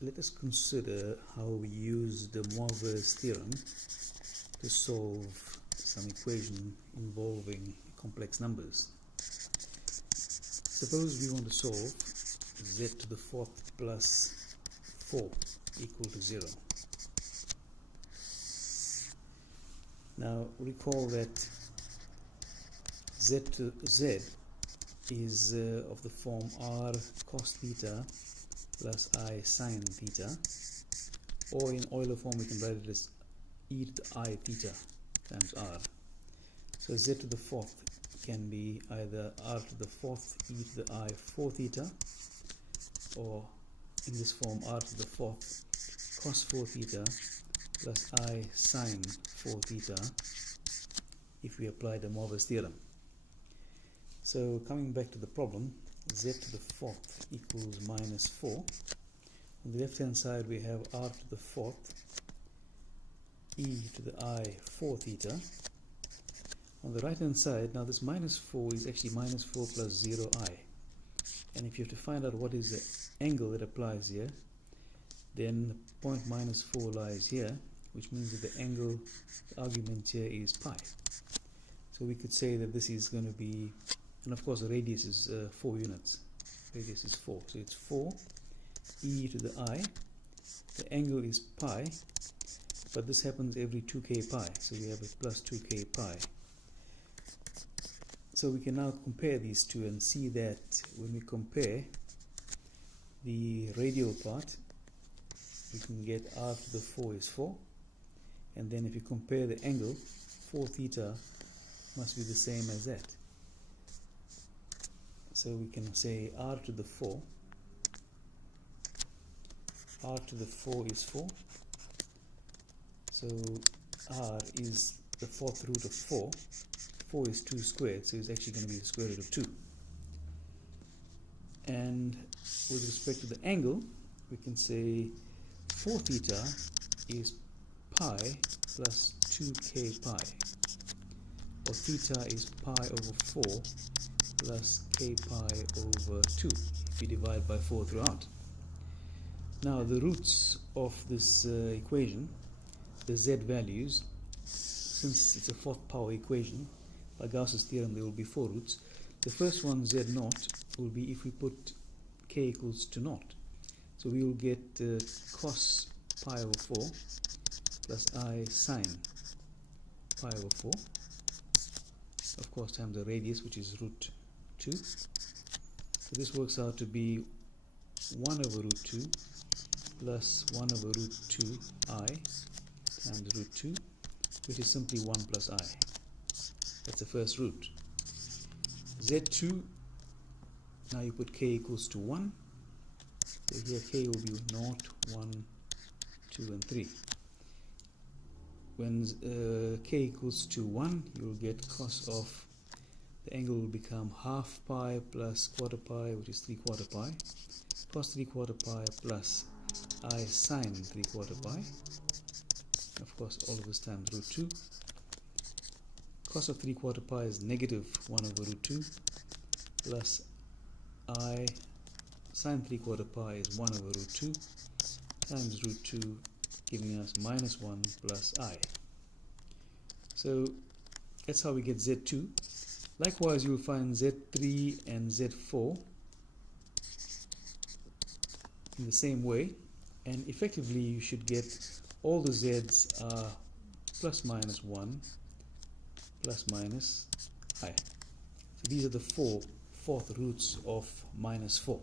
let us consider how we use the Moivres theorem to solve some equation involving complex numbers. Suppose we want to solve z to the fourth plus 4 equal to 0. Now recall that z to z is of the form r cos theta plus I sine theta, or in Euler form we can write it as e to the I theta times r. So z to the fourth can be either r to the fourth e to the I 4 theta, or in this form r to the fourth cos 4 theta plus I sine 4 theta if we apply the Moivres theorem. So coming back to the problem, z to the fourth equals minus 4. On the left hand side we have r to the fourth e to the I 4 theta. On the right hand side, now this minus 4 is actually minus 4 plus 0i, and if you have to find out what is the angle that applies here, then the point minus 4 lies here, which means that the angle, the argument here is pi. So we could say that this is going to be, and of course the radius is 4 units. Radius is 4, so it's 4 e to the I. The angle is pi, but this happens every 2k pi, so we have a plus 2k pi. So we can now compare these two and see that when we compare the radial part, we can get r to the 4 is 4, and then if you compare the angle, 4 theta must be the same as that. So we can say r to the 4 is 4, so r is the fourth root of 4. 4 is 2 squared, so it's actually going to be the square root of 2. And with respect to the angle, we can say 4 theta is pi plus 2k pi, or theta is pi over 4 plus k pi over 2 if you divide by 4 throughout. Now the roots of this equation, the z values, since it's a fourth power equation, by Gauss's theorem there will be 4 roots. The first one, z0, will be if we put k equals to 0. So we will get cos pi over 4 plus I sine pi over 4, of course times the radius, which is root 2. So this works out to be 1 over root 2 plus 1 over root 2i times root 2, which is simply 1 plus I. That's the first root. z2, now you put k equals to 1. So here k will be 0, 1, 2 and 3. When k equals to 1, you will get cos of, the angle will become half pi plus quarter pi, which is 3/4 pi, cos 3/4 pi plus I sine 3/4 pi, of course all of this times root 2. Cos of 3/4 pi is negative 1 over root 2 plus I sine 3/4 pi is 1 over root 2 times root 2, giving us minus 1 plus I. So that's how we get z2. Likewise, you will find z3 and z4 in the same way, and effectively you should get all the z's are plus minus 1 plus minus I. So these are the fourth roots of minus 4.